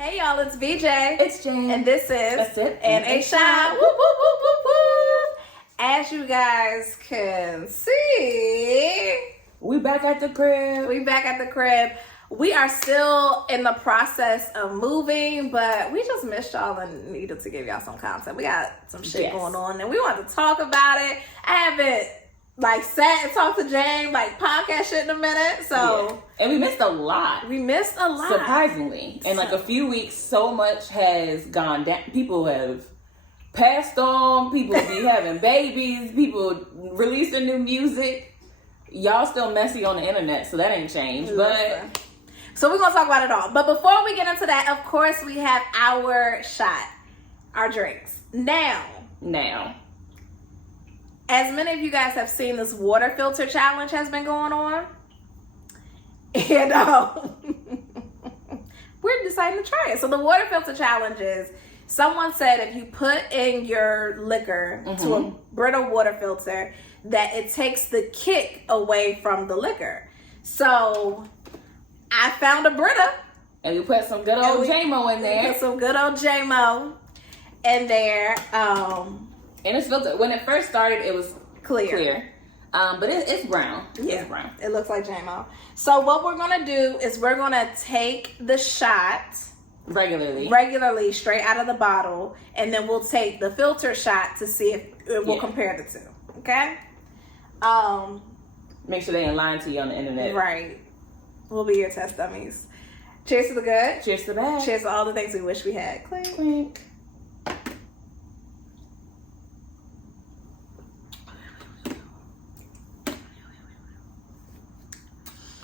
Hey y'all, it's VJ. It's Jane. And this is That's it. And a Shot. Woo, woo, woo, woo, woo. As you guys can see, we back at the crib. We are still in the process of moving, but we just missed y'all and needed to give y'all some content. We got some shit going on and we want to talk about it. I haven't sat and talked to Jane podcast shit in a minute. So and we missed a lot. Surprisingly. In a few weeks, so much has gone down. People have passed on, people be having babies, people releasing new music. Y'all still messy on the internet, so that ain't changed. But so we're gonna talk about it all. But before we get into that, of course we have our shot, our drinks. Now. As many of you guys have seen, this water filter challenge has been going on. And we're deciding to try it. So the water filter challenge is, someone said if you put in your liquor to a Brita water filter, that it takes the kick away from the liquor. So I found a Brita. And we put some good old Jamo in there. Put some good old Jamo in there. And it's filtered. When it first started, it was clear. But it's brown. Yeah, it's brown. It looks like Jamo. So what we're going to do is we're going to take the shot regularly straight out of the bottle, and then we'll take the filter shot to see if it will compare the two. Okay? Make sure they ain't lying to you on the internet. Right. We'll be your test dummies. Cheers to the good. Cheers to that. Cheers to all the things we wish we had. Clink. Clink.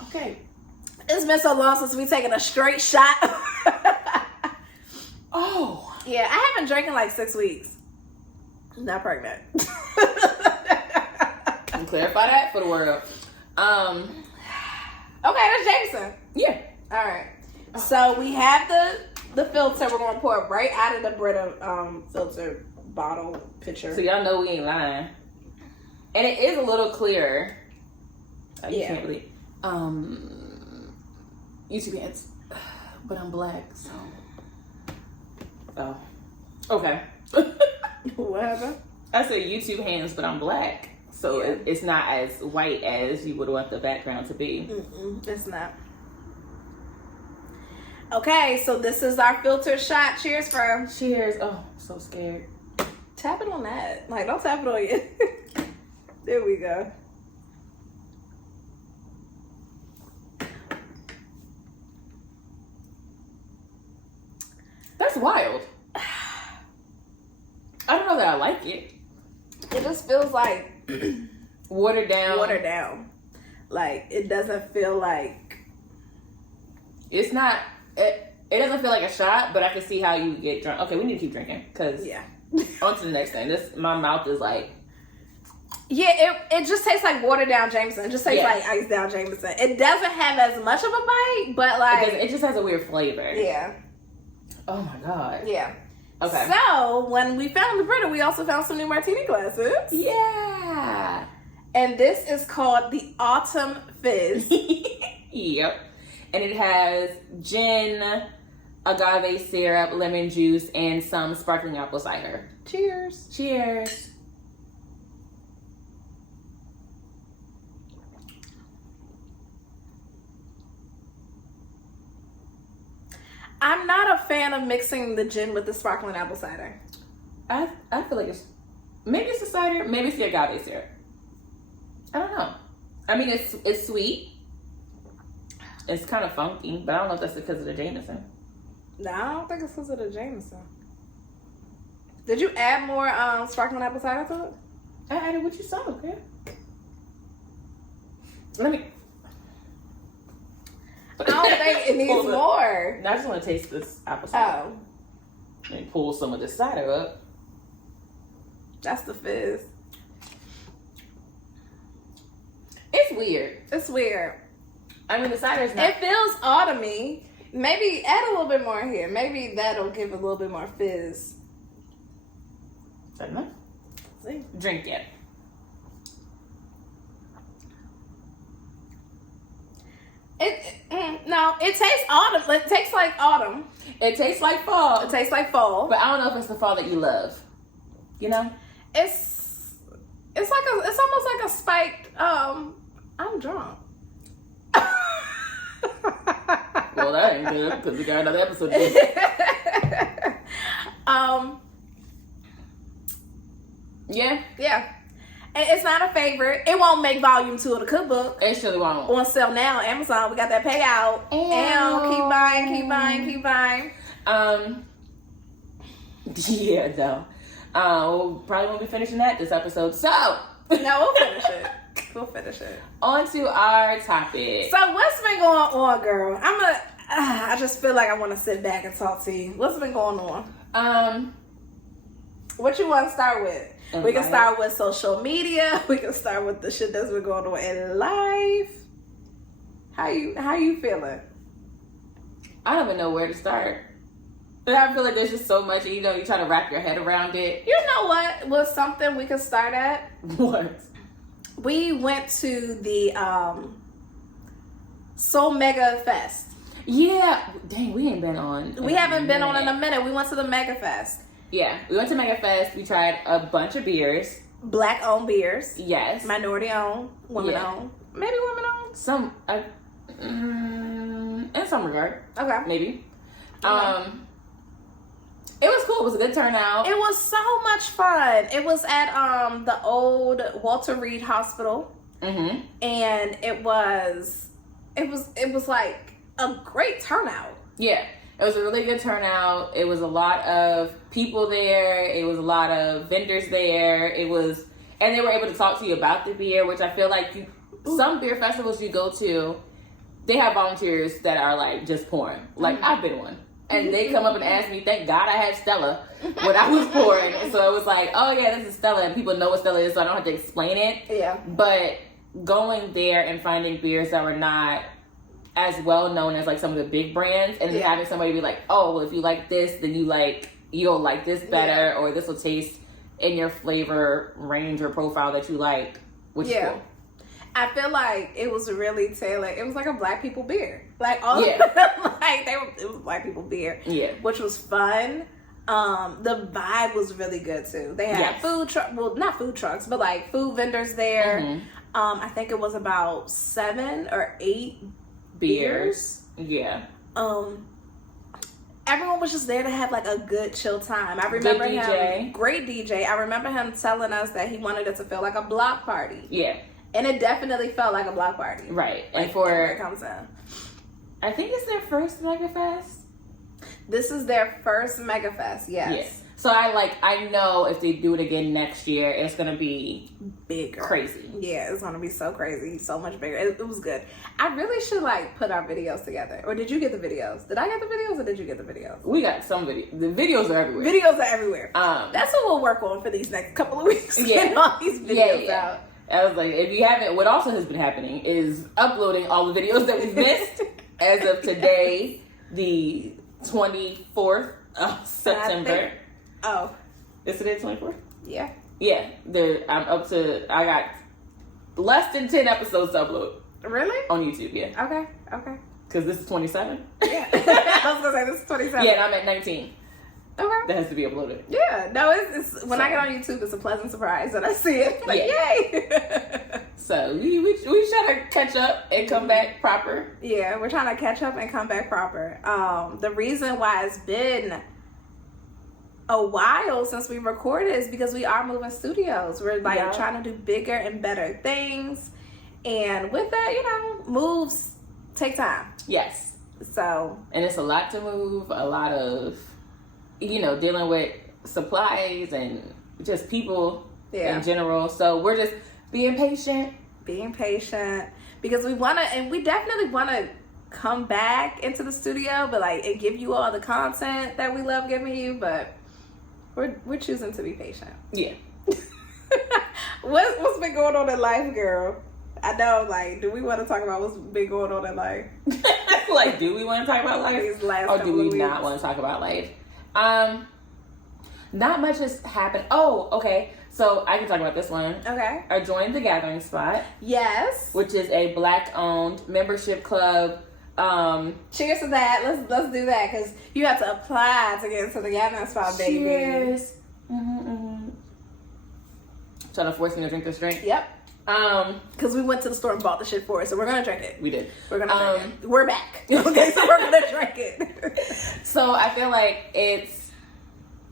Okay. It's been so long since we've taken a straight shot. Oh. Yeah, I haven't drank in 6 weeks. I'm not pregnant. And clarify that for the world. Okay, that's Jameson. Yeah. All right. So we have the filter. We're gonna pour it right out of the Brita filter bottle pitcher. So y'all know we ain't lying. And it is a little clearer. You can't really. YouTube hands, but I'm black, so. Oh. Okay. What happened? I said YouTube hands, but I'm black, so it's not as white as you would want the background to be. It's not. Okay, so this is our filter shot. Cheers, firm. Cheers. Oh, I'm so scared. Tap it on that. Don't tap it on you. There we go. That's wild. I don't know that I like it. It just feels like watered down. It doesn't feel like. It's not. It doesn't feel like a shot, but I can see how you get drunk. Okay, we need to keep drinking because on to the next thing. My mouth is like. Yeah, it just tastes like watered down Jameson. It just tastes like iced down Jameson. It doesn't have as much of a bite, but it just has a weird flavor. Yeah. Oh my god. Yeah. Okay. So when we found the Brita, we also found some new martini glasses. Yeah. And this is called the Autumn Fizz. Yep. And it has gin, agave syrup, lemon juice, and some sparkling apple cider. Cheers. Cheers. I'm not a fan of mixing the gin with the sparkling apple cider. I feel like maybe it's the cider, maybe it's the agave syrup. I don't know. I mean, it's sweet. It's kind of funky, but I don't know if that's because of the Jameson. No, I don't think it's because of the Jameson. Did you add more sparkling apple cider to it? I added what you saw, okay? Let me. I don't think it needs more. I just want to taste this apple cider. Oh. Let me pull some of the cider up. That's the Fizz. It's weird. It's weird. I mean, the cider's not. It feels autumny. Maybe add a little bit more here. Maybe that'll give a little bit more fizz. Is that enough? See? Drink it. No, know, it tastes autumn. It tastes like autumn. It tastes like fall. It tastes like fall. But I don't know if it's the fall that you love. You know? It's almost like a spiked, I'm drunk. Well, that ain't good because we got another episode. Yeah. Yeah. And it's not a favorite. It won't make volume 2 of the cookbook. It surely won't. On sale now, Amazon. We got that payout. And keep buying. Yeah, though. We'll probably won't be finishing that this episode. So. No, we'll finish it. On to our topic. So what's been going on, girl? I just feel like I want to sit back and talk to you. What's been going on? What you want to start with? We can start with social media. We can start with the shit that's been going on in life. How you feeling? I don't even know where to start. But I feel like there's just so much, and you try to wrap your head around it. You know what was something we could start at? What? We went to the Soul Mega Fest. Yeah. Dang, we ain't been on. We haven't been on in a minute. We went to the Mega Fest. Yeah, we went to Mega Fest. We tried a bunch of beers. Black-owned beers. Yes. Minority-owned. Women-owned. Maybe women-owned? Some, in some regard. Okay. Maybe. It was cool. It was a good turnout. It was so much fun. It was at the old Walter Reed Hospital. Mm-hmm. And it was like a great turnout. Yeah. It was a really good turnout. It was a lot of people there. It was a lot of vendors there. And they were able to talk to you about the beer, which I feel like some beer festivals you go to, they have volunteers that are like just pouring. Like I've been one. And they come up and ask me, thank God I had Stella when I was pouring. And so it was like, oh yeah, this is Stella. And people know what Stella is, so I don't have to explain it. Yeah. But going there and finding beers that were not as well known as like some of the big brands, and then having somebody be like, oh, well, if you like this, then you'll like this better, or this will taste in your flavor range or profile that you like, which is cool. I feel like it was really tailored. It was like a black people beer. Like all it was black people beer. Yeah. Which was fun. The vibe was really good too. They had not food trucks, but like food vendors there. Mm-hmm. I think it was about 7 or 8 beers. Yeah. Everyone was just there to have like a good chill time. I remember him, great DJ. I remember him telling us that he wanted it to feel like a block party. Yeah. And it definitely felt like a block party. Right. Like, and for it comes in. I think it's their first Mega Fest. This is their first Mega Fest, yes. So I know if they do it again next year, it's gonna be bigger, crazy. Yeah, it's gonna be so crazy, so much bigger. It was good. I really should put our videos together. Or did you get the videos? Did I get the videos, or did you get the videos? We got some videos. The videos are everywhere. Videos are everywhere. That's what we'll work on for these next couple of weeks. Get all these videos out. I was like, if you haven't, what also has been happening is uploading all the videos that we've missed as of today, the 24th of September. Is today the 24th? Yeah. Yeah. I got less than 10 episodes to upload. Really? On YouTube, yeah. Okay. Because this is 27? Yeah. I was going to say this is 27. Yeah, and I'm at 19. Okay. That has to be uploaded. Yeah. No, it's when I get on YouTube, it's a pleasant surprise when I see it. Like, yay! So we try to catch up and come back proper. Yeah, we're trying to catch up and come back proper. The reason why it's been a while since we recorded is because we are moving studios. We're trying to do bigger and better things. And with that, moves take time. Yes. So. And it's a lot to move, a lot of, dealing with supplies and just people in general. So we're just being patient. Because we definitely want to come back into the studio, but and give you all the content that we love giving you, but we're choosing to be patient. Yeah. What's been going on in life, girl? I know, do we want to talk about what's been going on in life? Do we want to talk about life? Or do we not want to talk about life? Not much has happened. Oh, okay. So I can talk about this one. Okay. I joined the Gathering Spot. Yes. Which is a Black-owned membership club Cheers to that. Let's do that because you have to apply to get into the gathering spot, baby. Cheers. Trying to force me to drink this drink. Yep. Because we went to the store and bought the shit for it, so we're gonna drink it. We did. We're gonna drink it. We're back. Okay, so we're gonna drink it. So I feel like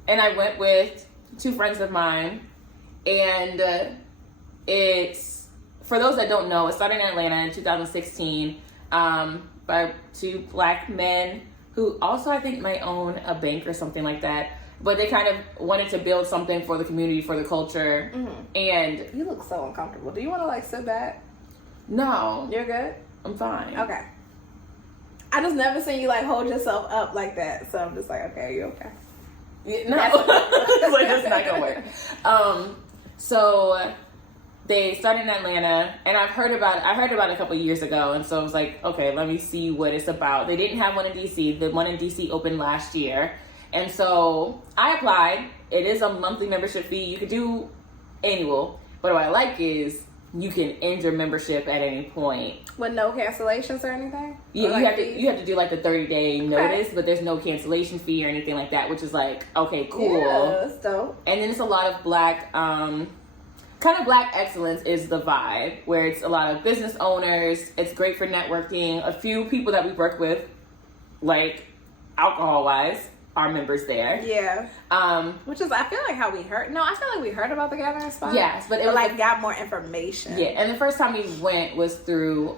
and I went with 2 friends of mine, and it's, for those that don't know, it started in Atlanta in 2016 by 2 black men who also I think might own a bank or something like that. But they kind of wanted to build something for the community, for the culture. And you look so uncomfortable. Do you want to like sit back? No. You're good? I'm fine. Okay. I just never seen you like hold yourself up like that. So I'm just like, okay, are you okay? Yeah, no. Like, that's not going to work. So they started in Atlanta, and I heard about it a couple years ago. And so I was like, okay, let me see what it's about. They didn't have one in DC. The one in DC opened last year. And so I applied. It is a monthly membership fee. You could do annual. But what I like is you can end your membership at any point. With no cancellations or anything? Yeah, or you have to do like the 30-day notice, but there's no cancellation fee or anything like that, which is like, okay, cool. Yeah, that's dope. And then it's a lot of black, kind of black excellence is the vibe, where it's a lot of business owners. It's great for networking. A few people that we've worked with, like alcohol-wise, are members there. Yeah. Which is, I feel like how we heard. No, I feel like we heard about the gathering spot. Yes, but it was like got more information. Yeah, and the first time we went was through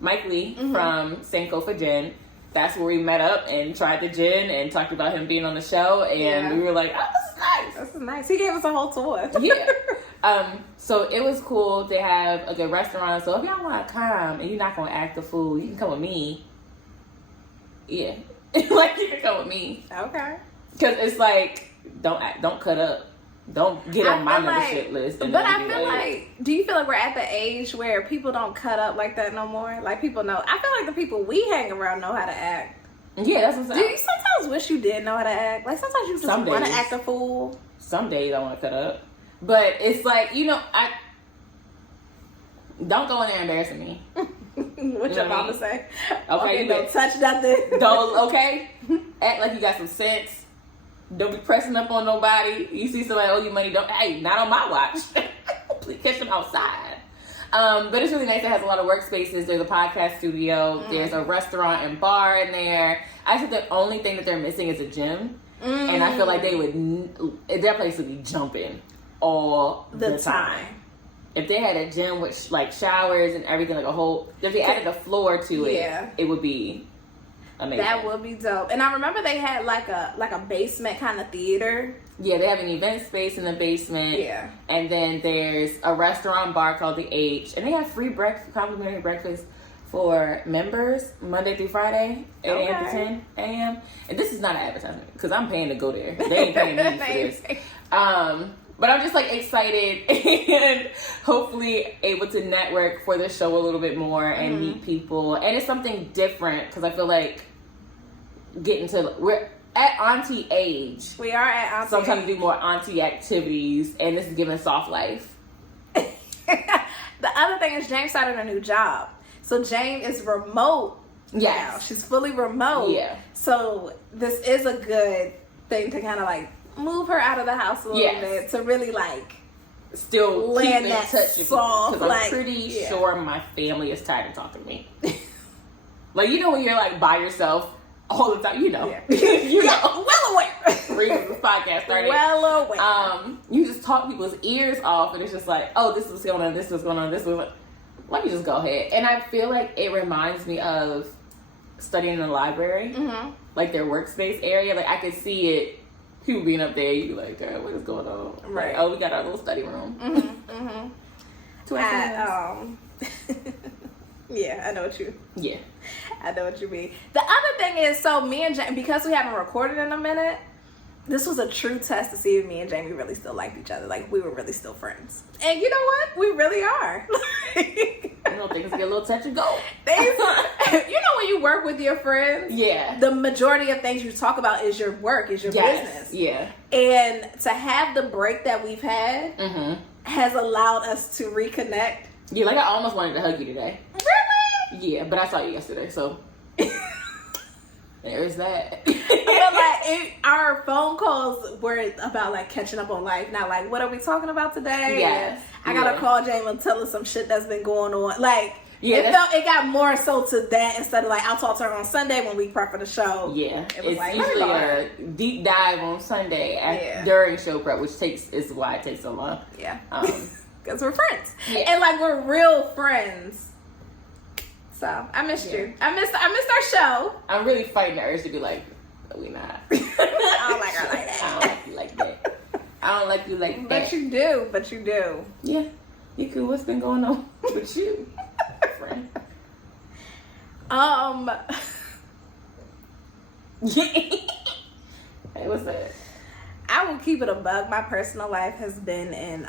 Mike Lee from Sankofa Gin. That's where we met up and tried the gin and talked about him being on the show. And we were like, oh, this is nice. This is nice. He gave us a whole tour. Yeah. So it was cool to have a good restaurant. So if y'all want to come and you're not going to act the fool, you can come with me. Yeah. Like, you can come with me. Okay. Because it's like, don't cut up. Don't get on my membership list. But I feel like, do you feel like we're at the age where people don't cut up like that no more? Like, people know. I feel like the people we hang around know how to act. Yeah, that's what I'm saying. Do you sometimes wish you did know how to act? Like, sometimes you just want to act a fool. Some days I want to cut up. But it's like, I don't go in there embarrassing me. What your mama say? Okay, you don't touch nothing. Don't, okay? Act like you got some sense. Don't be pressing up on nobody. You see somebody owe you money, hey, not on my watch. Please catch them outside. But it's really nice. It has a lot of workspaces. There's a podcast studio. There's a restaurant and bar in there. I think the only thing that they're missing is a gym. And I feel like their place would be jumping all the time. If they had a gym with like showers and everything, like if they added a floor to it, it would be amazing. That would be dope. And I remember they had like a basement kind of theater. Yeah, they have an event space in the basement. Yeah. And then there's a restaurant bar called The H. And they have free complimentary breakfast for members Monday through Friday, 8 a.m. to 10 a.m. And this is not an advertisement because I'm paying to go there. They ain't paying me for this. But I'm just like excited and hopefully able to network for the show a little bit more and meet people. And it's something different because I feel like we're at auntie age. We are at auntie So I'm trying to do more auntie activities, and this is giving soft life. The other thing is James started a new job. So Jane is remote now. She's fully remote. Yeah. So this is a good thing to kind of like move her out of the house a little bit to really like still land keep in that touch soft. Because I'm pretty sure my family is tired of talking to me. Like, when you're like by yourself all the time, know. Well aware. Reading this podcast started. Well aware. You just talk people's ears off, and it's just like, oh, this is going on, this is going on, this was. Let me just go ahead. And I feel like it reminds me of studying in the library, like their workspace area. Like I could see it. People being up there, you be like, girl, what is going on? Right. Like, oh, we got our little study room. Yeah, I know what you. Yeah, I know what you mean. The other thing is, so me and Jamie, because we haven't recorded in a minute, this was a true test to see if me and Jamie really still liked each other. Like we were really still friends. And you know what? We really are. Things get a little touch and go. When you work with your friends, the majority of things you talk about is your work, is your business. Yeah. And to have the break that we've had has allowed us to reconnect. Yeah, like I almost wanted to hug you today. Really? Yeah, but I saw you yesterday, so there's that. But like our phone calls were about like catching up on life, not like what are we talking about today? Yes. I gotta call James and tell her some shit that's been going on. Like yeah, it got more so to that instead of like I'll talk to her on Sunday when we prep for the show. Yeah, it was it's like, usually a deep dive on Sunday during show prep, which is why it takes so long. Yeah, because we're friends, yeah. and like we're real friends. So I missed you. I missed our show. I'm really fighting the urge to be like, no, we not. I don't like her like that. I don't like you like that. I don't like you like that. But you do. Yeah. You cool. What's been going on with you, friend? Hey, what's that? I will keep it a bug. My personal life has been in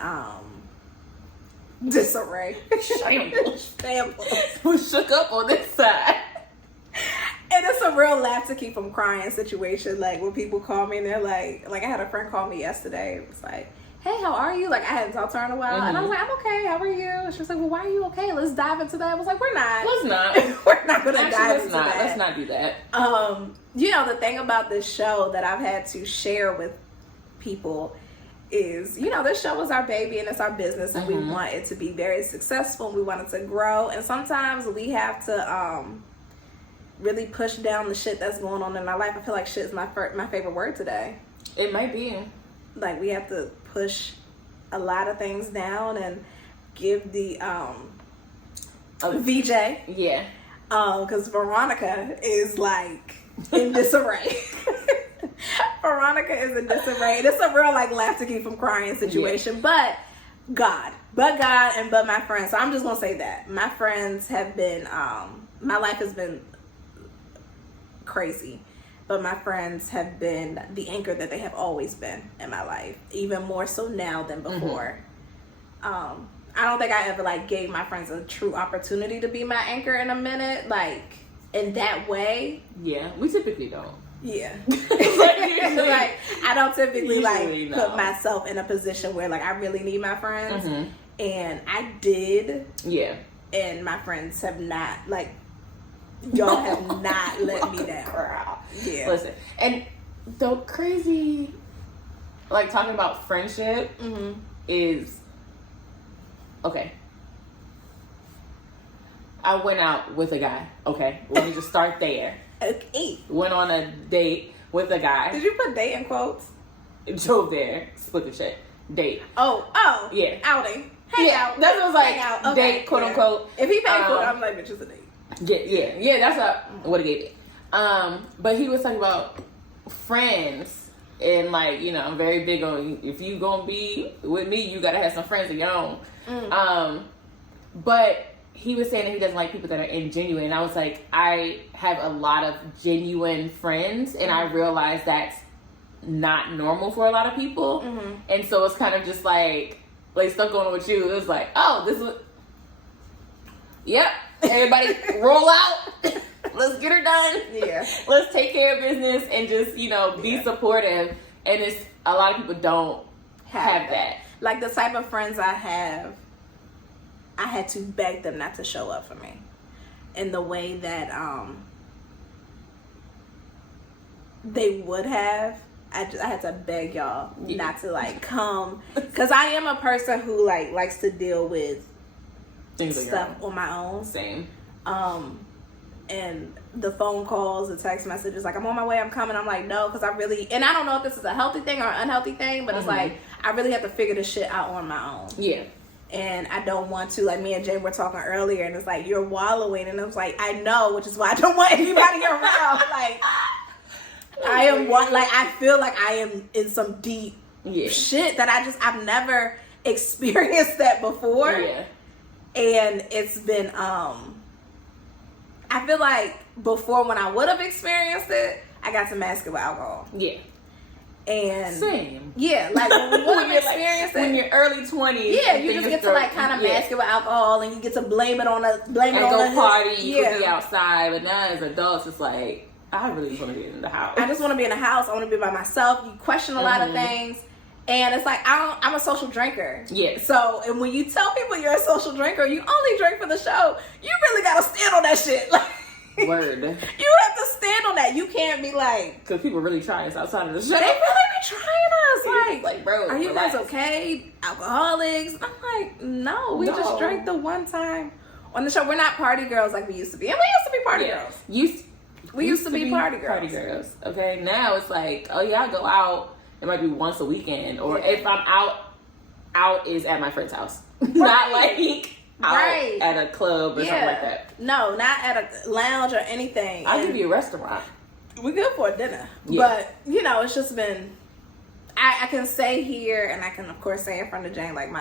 disarray. Shambles. Shambles. We shook up on this side. And it's a real laugh to keep from crying situation. Like when people call me and they're like I had a friend call me yesterday. It was like, hey, how are you? Like I hadn't talked to her in a while. And I was like, I'm okay. How are you? And she was like, well, why are you okay? Let's dive into that. I was like, we're not. Let's not. We're not going to dive into that. Let's not do that. You know, the thing about this show that I've had to share with people is, you know, this show is our baby and it's our business and we want it to be very successful and we want it to grow. And sometimes we have to really push down the shit that's going on in our life. I feel like shit is my favorite word today. It might be. Like we have to push a lot of things down and give the VJ. Yeah. Because Veronica is like in disarray. Veronica is in disarray. It's a real like laugh to keep from crying situation. Yeah. But God and but my friends. So I'm just gonna say that. My friends have been my life has been crazy. But my friends have been the anchor that they have always been in my life. Even more so now than before. I don't think I ever like gave my friends a true opportunity to be my anchor in a minute. Like in that way. Yeah, we typically don't. Yeah. Like I don't typically like no. put myself in a position where like I really need my friends. And I did. Yeah. And my friends have not like y'all have not let me down. Yeah. Listen, and the crazy, like talking about friendship is okay. I went out with a guy. Okay, let me just start there. Okay. Went on a date with a guy. Did you put date in quotes? Drove there, split the check. Date. Oh. Yeah. Outing. Hang out. That was like okay. Date, quote unquote. If he paid for it, I'm like, bitch, it's a date. Yeah. That's what I gave it. But he was talking about friends and like, you know, I'm very big on if you gonna be with me, you gotta have some friends of your own. But he was saying that he doesn't like people that are ingenuine. And I was like, I have a lot of genuine friends, and I realized that's not normal for a lot of people. And so it's kind of just like stuff going on with you. It was like, oh, this is. Yep. Everybody roll out. Let's get her done. Yeah. Let's take care of business and just, you know, be supportive. And it's a lot of people don't have that. Like the type of friends I have, I had to beg them not to show up for me in the way that they would have. I had to beg y'all not to like come, because I am a person who like likes to deal with things stuff on my own. Same. And the phone calls, the text messages, like I'm on my way, I'm coming. I'm like, no, because I really, and I don't know if this is a healthy thing or an unhealthy thing, but it's like I really have to figure this shit out on my own. Yeah. And I don't want to, like me and Jay were talking earlier, and it's like you're wallowing, and I was like, I know, which is why I don't want anybody around. Like I am like I feel like I am in some deep shit that I've never experienced that before. Yeah. And it's been I feel like before, when I would have experienced it, I got to mask it with alcohol. Yeah. And same. Yeah, like when we would have experienced it. When you're early 20s. Yeah, you just get to like kind of mask it with alcohol, and you get to blame it on the party, you could be outside. But now as adults, it's like, I really just want to be in the house. I just want to be in the house. I want to be by myself. You question a lot of things. And it's like, I'm a social drinker. Yeah. So, and when you tell people you're a social drinker, you only drink for the show, you really got to stand on that shit. Like, word. You have to stand on that. You can't be like... Because people really try us outside of the show. They really be trying us. Like, bro, are you relax. guys okay? Alcoholics? I'm like, no. We just drank the one time on the show. We're not party girls like we used to be. And we used to be party girls. We used to be party girls. Party girls. Okay, now it's like, oh yeah, I go out. It might be once a weekend, or if I'm out is at my friend's house, not like out at a club or something like that. No, not at a lounge or anything. I'll give you a restaurant. We good for a dinner, but it's just been. I can say here, and I can of course say in front of Jane, like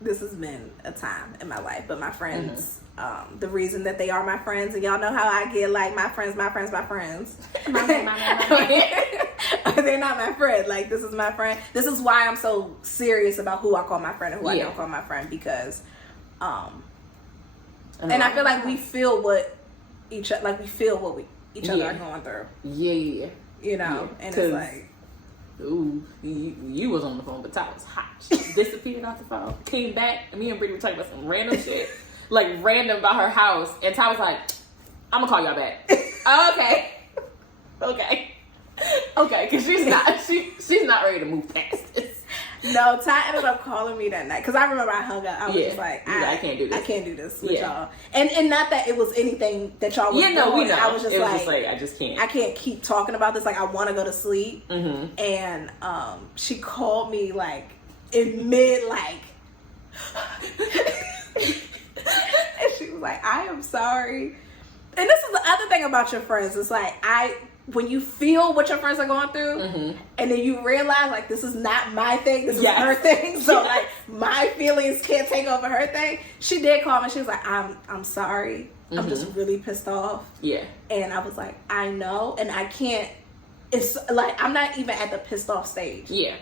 this has been a time in my life, but my friends. The reason that they are my friends, and y'all know how I get like my friends. They're not my friend. Like, this is my friend. This is why I'm so serious about who I call my friend and who I don't call my friend, because and I feel like we feel what each other are going through. Yeah. You know, and it's like, ooh, you was on the phone, but Ty was hot. She disappeared off the phone, came back, and me and Brittany were talking about some random shit. Like, random about her house, and Ty was like, I'm gonna call y'all back. Okay, because she's not ready to move past this. No, Ty ended up calling me that night, because I remember I hung up. I was just like, I can't do this. I can't do this with y'all. And not that it was anything that y'all was doing. We know. I was just like, I just can't. I can't keep talking about this. Like, I want to go to sleep. Mm-hmm. And she called me, like, in mid, like... And she was like, I am sorry. And this is the other thing about your friends. It's like, when you feel what your friends are going through, and then you realize, like, this is not my thing, this is her thing. So, like, my feelings can't take over her thing. She did call me. She was like, I'm sorry. I'm just really pissed off. Yeah. And I was like, I know. And I can't. It's like, I'm not even at the pissed off stage. Yeah.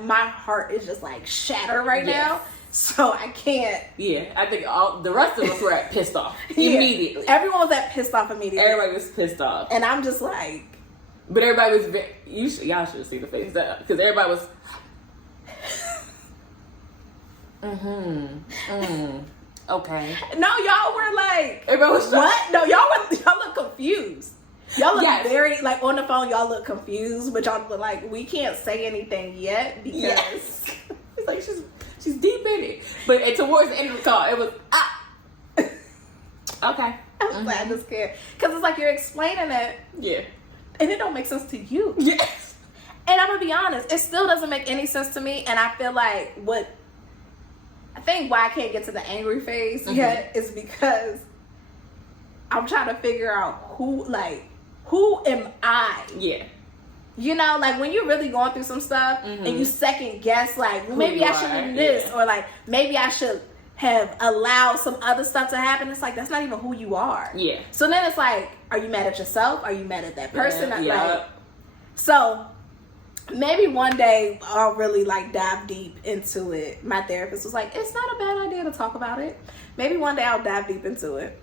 My heart is just, like, shattered right now. So I can't. Yeah, I think the rest of us were at pissed off immediately. Everyone was at pissed off immediately. Everybody was pissed off, and I'm just like. But everybody was. Y'all should have seen the face because everybody was. Okay. No, y'all were like. Everybody was what? No, y'all look confused. Y'all look very like on the phone. Y'all look confused, but y'all look like we can't say anything yet because it's like she's deep in it. But towards the end of the call, it was, okay. I'm glad this kid. Because it's like you're explaining it. Yeah. And it don't make sense to you. Yes. And I'm going to be honest, it still doesn't make any sense to me. And I feel like why I can't get to the angry phase yet is because I'm trying to figure out who am I? Yeah. You know, like when you're really going through some stuff and you second guess, like, well, maybe I should do this, or like maybe I should have allowed some other stuff to happen. It's like, that's not even who you are. Yeah. So then it's like, are you mad at yourself? Are you mad at that person? Like, so maybe one day I'll really like dive deep into it. My therapist was like, it's not a bad idea to talk about it. Maybe one day I'll dive deep into it.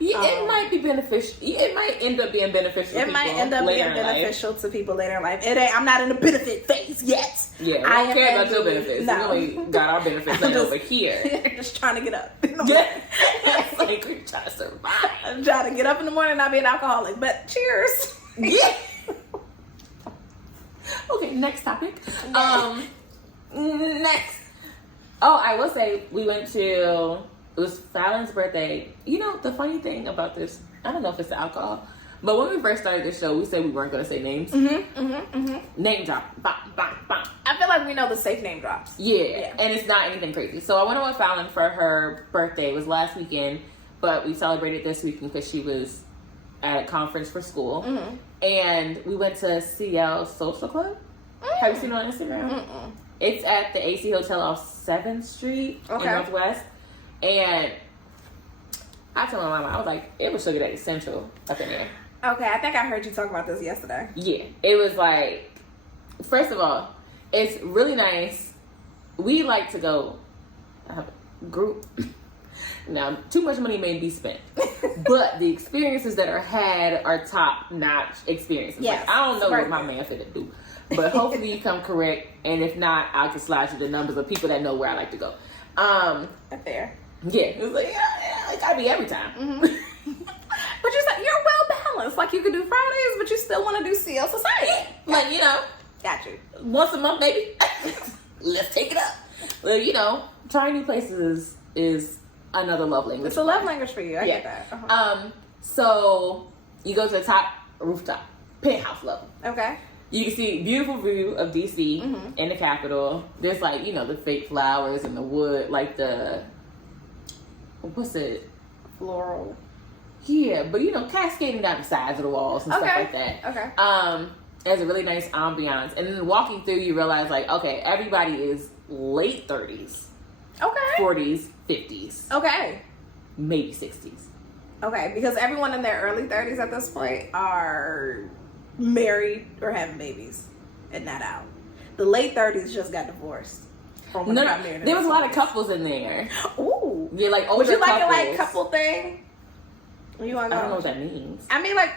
Yeah, it might be beneficial. It might end up being beneficial. It might end up being beneficial to people later in life. I'm not in the benefit phase yet. Yeah, I don't care about your benefits. No. We only got our benefits over here. Just trying to get up. It's like we're trying to survive. I'm trying to get up in the morning and not be an alcoholic. But cheers. Yeah. Okay, next topic. Next. Oh, I will say we went to. It was Fallon's birthday. You know, the funny thing about this, I don't know if it's the alcohol, but when we first started this show, we said we weren't going to say names. Name drop. Bam, bam, bam. I feel like we know the safe name drops. Yeah, and it's not anything crazy. So I went on with Fallon for her birthday. It was last weekend, but we celebrated this weekend because she was at a conference for school. And we went to CL Social Club. Have you seen it on Instagram? It's at the AC Hotel off 7th Street in Northwest. And I told my mama, I was like, it was Sugar Daddy Central up in there. Okay, I think I heard you talk about this yesterday. Yeah, it was like, first of all, it's really nice. We like to go group. Now, too much money may be spent, but the experiences that are had are top-notch experiences. Yes, like, I don't know what my man finna do, But hopefully you come correct, and if not, I'll just slide you the numbers of people that know where I like to go. Fair. Yeah, it was like, yeah, it gotta be every time. Mm-hmm. But you're well balanced. Like, you can do Fridays, but you still want to do CL Society. Like, you know. Got you. Once a month, maybe. Let's take it up. Well, you know, trying new places is another love language. It's a love language for you. I get that. Uh-huh. So you go to the top rooftop, penthouse level. Okay. You can see beautiful view of DC in the Capitol. There's like, you know, the fake flowers and the wood, like what's it? Floral. Yeah, but you know, cascading down the sides of the walls and stuff like that. Okay. There's a really nice ambiance. And then walking through, you realize like, okay, everybody is late 30s. Okay. 40s, 50s. Okay. Maybe 60s. Okay, because everyone in their early 30s at this point are married or having babies and not out. The late 30s just got divorced. No, there was a lot of couples in there. Ooh. Yeah, like older Would you like couples. a like couple thing? You want to go? I don't know what that means. I mean, like,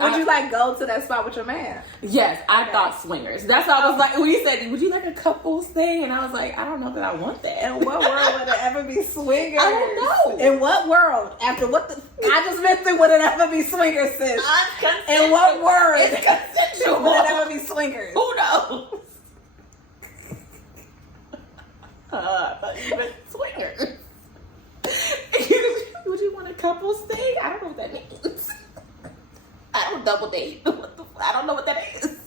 would you like go to that spot with your man? Yes, I thought swingers. That's why I was like, when you said, would you like a couples thing? And I was like, I don't know that I want that. In what world would it ever be swingers? I don't know. In what world? After what I just been through, would it ever be swingers, sis? In what world? It's consensual. Would it ever be swingers? Who knows? I thought you meant swingers. Would you want a couples thing? I don't know what that means. I don't double date. I don't know what that is.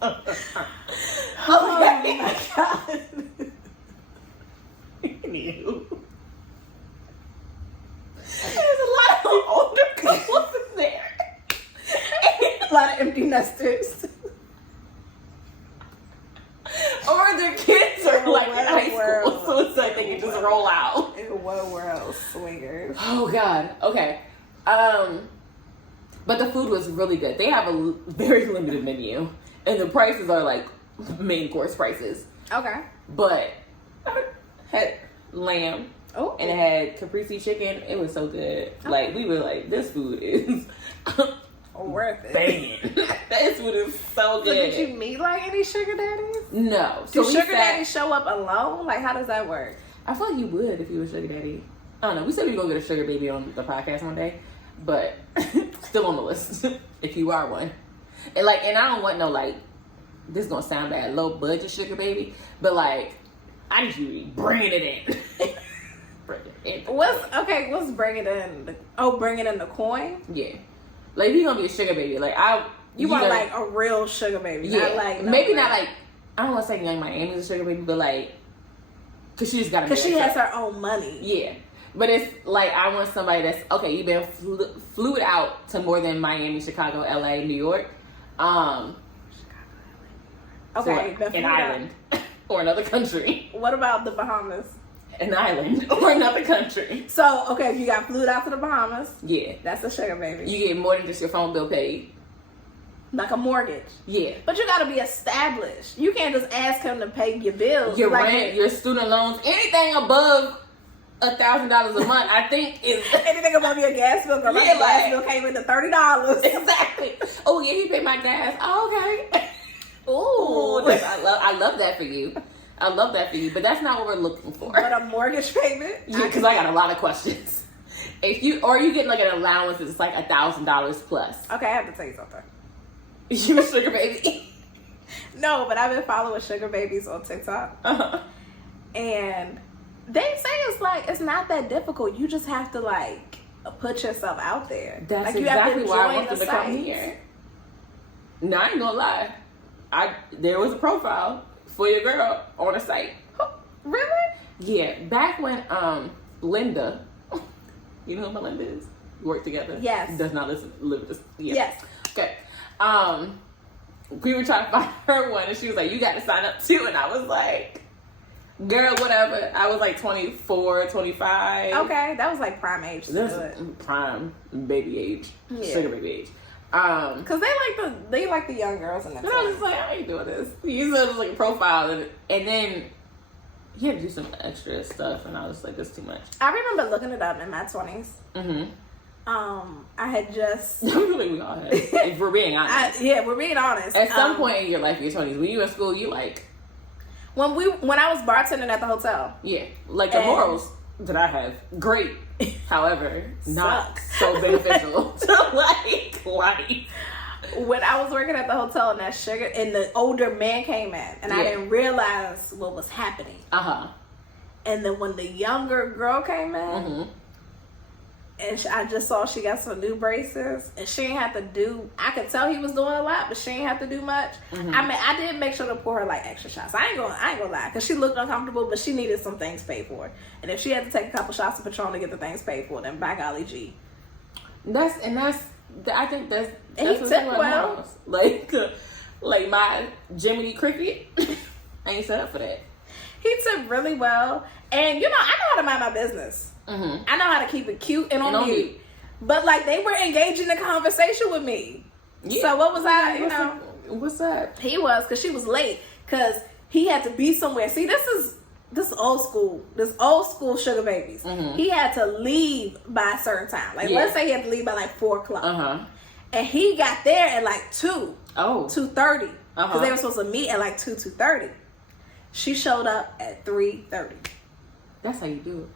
Oh my god. Anywho. There's a lot of older couples in there. A lot of empty nesters. Or their kids are like in high school, so it's like they can just roll out. In what world, swingers? Oh god. Okay. But the food was really good. They have a very limited menu, and the prices are like main course prices. Okay. But it had lamb. Oh. And it had caprese chicken. It was so good. Oh. Like, we were like, this food is worth it. Banging. This food is so good. Did you meet like any sugar daddies? No. Do sugar daddies show up alone? Like, how does that work? I feel like you would if you were a sugar daddy. I don't know. We said we were going to get a sugar baby on the podcast one day. But still on the list if you are one. And I don't want no like, this is going to sound bad, low budget sugar baby. But like, I need you to be bringing it in. What's bringing in? Bringing in the coin? Yeah. Like, if you're going to be a sugar baby, like, you want like a real sugar baby. Yeah. Not like, maybe not like, I don't want to say Young Miami's a sugar baby, but like, because she just got to because she has her own money. Yeah. But it's like, I want somebody that's, okay, you've been flew out to more than Miami, Chicago, LA, New York. Okay. So an island or another country. What about the Bahamas? An island or another country. So, okay, if you got flew out to the Bahamas. Yeah. That's a sugar baby. You get more than just your phone bill paid. Like a mortgage. Yeah. But you gotta be established. You can't just ask him to pay your bills. Your rent, your student loans, anything above $1,000 a month, I think is anything above your gas bill. Girl, my gas bill came in to $30. Exactly. Oh yeah, he paid my gas. Oh, okay. Ooh, I love that for you. I love that for you, but that's not what we're looking for. But a mortgage payment? Yeah, because I got a lot of questions. If you get like an allowance that's like $1,000 plus. Okay, I have to tell you something. You a sugar baby? No, but I've been following sugar babies on TikTok, and they say it's not that difficult. You just have to like put yourself out there. That's like, exactly why I wanted to come here. No, I ain't gonna lie. There was a profile for your girl on a site. Really? Yeah. Back when Linda, you know who Melinda is? We work together. Yes. Does not live this. Yeah. Yes. Okay. We were trying to find her one, and she was like, "You got to sign up too," and I was like, girl, whatever. I was like 24, 25. Okay, that was like prime age. This prime baby age, sugar baby age. Cause they like the young girls in that. And I was just like, I ain't doing this. You said it was like a profile, and then you had to do some extra stuff, and I was like, this is too much. I remember looking it up in my 20s. Mm-hmm. I had just... Really, we all have. If we're being honest. We're being honest. At some point in your life, your 20s, when you were in school, you like... When I was bartending at the hotel. Yeah. Like, the morals that I have, great. However, not so beneficial to, like, life. When I was working at the hotel and the older man came in, and I didn't realize what was happening. And then when the younger girl came in, and I just saw she got some new braces, and she didn't have to do. I could tell he was doing a lot, but she didn't have to do much. I mean, I did make sure to pour her like extra shots. I ain't gonna lie, because she looked uncomfortable, but she needed some things paid for. And if she had to take a couple shots of Patron to get the things paid for, then by golly gee. I think that's and he took well. Like my Jiminy Cricket, I ain't set up for that. He took really well, and I know how to mind my business. I know how to keep it cute and on mute. But like they were engaging in the with me. Yeah. So what was I? What's up? He was because she was late because he had to be somewhere. See, this is old school. This old school sugar babies. He had to leave by a certain time. Like let's say he had to leave by like 4:00. And he got there at like 2:30 because they were supposed to meet at like 2:30. She showed up at 3:30. That's how you do it.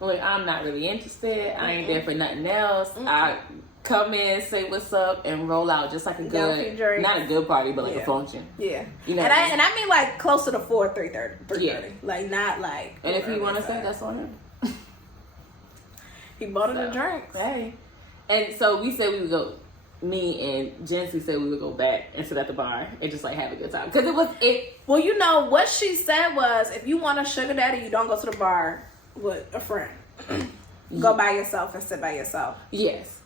Like, I'm not really interested. I ain't there for nothing else. I come in, say what's up, and roll out just like a good, not a good party, but like a function. Yeah. And I mean like closer to 3:30. Yeah. Like not like. And if you want to say, that's on him. He bought her the drinks. Hey. And so we said we would go. Me and Jency said we would go back and sit at the bar and just like have a good time because Well, what she said was, if you want a sugar daddy, you don't go to the bar with a friend. Go by yourself and sit by yourself. Yes.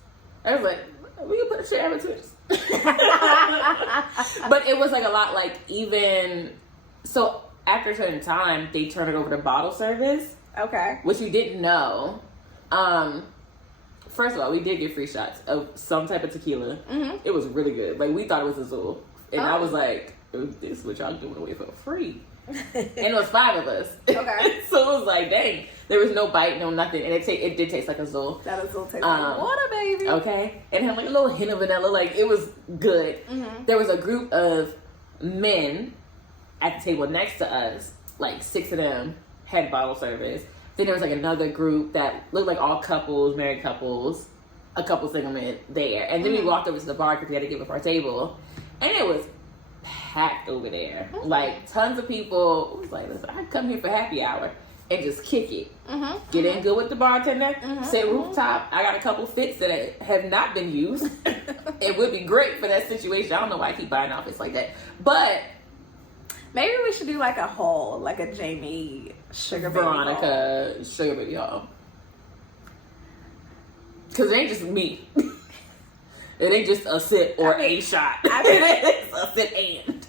I was like, we can put a chair between us. But it was like a lot like even so after a certain time they turned it over to bottle service. Okay. Which we didn't know. First of all, we did get free shots of some type of tequila. It was really good. Like, we thought it was Azul. And I was like, this is what y'all doing away for free. And it was 5 of us. Okay. So it was like, dang. There was no bite, no nothing. And it did taste like Azul. That Azul tastes like water, baby. Okay. And it had like a little hint of vanilla. Like, it was good. There was a group of men at the table next to us. Like, 6 of them had bottle service. Then there was like another group that looked like all couples, married couples, a couple single men there. And then we walked over to the bar because we had to give up our table. And it was packed over there. Like tons of people. It was like, listen, I come here for happy hour and just kick it. Get in good with the bartender. Sit rooftop. I got a couple fits that have not been used. It would be great for that situation. I don't know why I keep buying outfits like that. But maybe we should do like a haul, like a Jamie Sugar Baby Veronica haul. Sugar Baby haul. Because it ain't just me. It ain't just a sip or a shot. It's a sip and.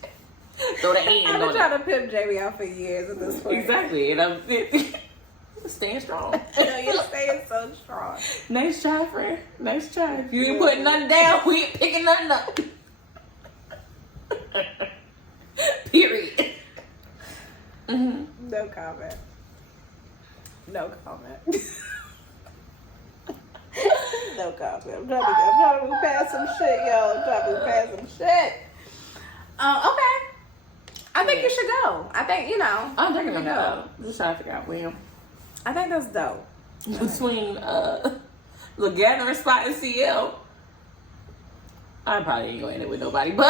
So the and. I've been trying to pimp Jamie out for years at this point. Exactly. And I'm staying strong. You're staying so strong. Nice try, friend. Nice try. If you ain't putting nothing down, we ain't picking nothing up. Period. No comment. No comment. No comment. I'm trying to move past some shit, y'all. I'm trying to move past some shit. Okay. I think you should go. I think, I'm thinking about it. Just trying to figure out when. I think that's dope. Between the gathering spot and CL. I probably ain't going to end it with nobody, but